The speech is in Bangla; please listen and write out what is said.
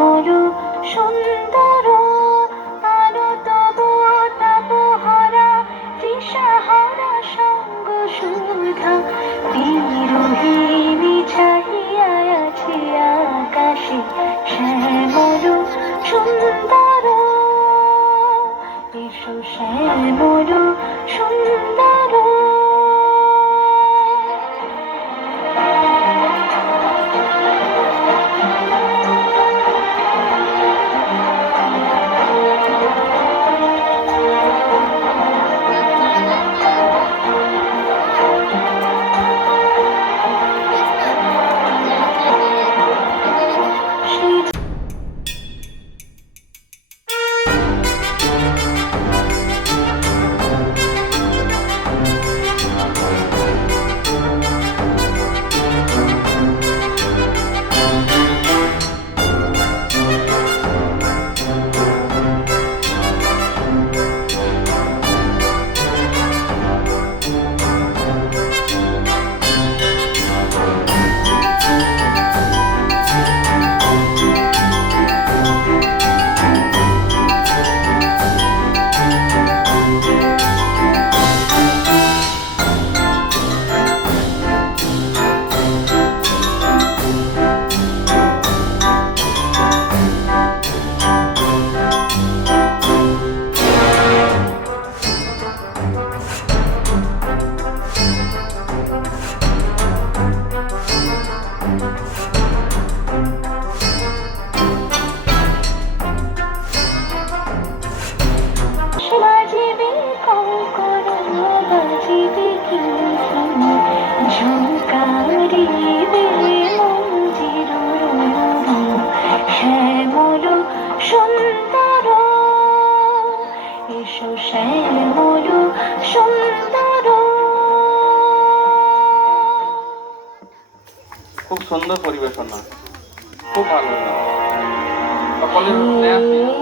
শ্যামল সুন্দর আলো তব তাপহরা তৃষাহারা সঙ্গ সুধা বিরোহিণী চাহিয়া আছে আকাশে শ্যামল সুন্দর এসো শ্যামল সুন্দর। শ্যামল সুন্দর এসো শ্যামল সুন্দর। খুব সুন্দর পরিবেশনা, খুব ভালো সকলের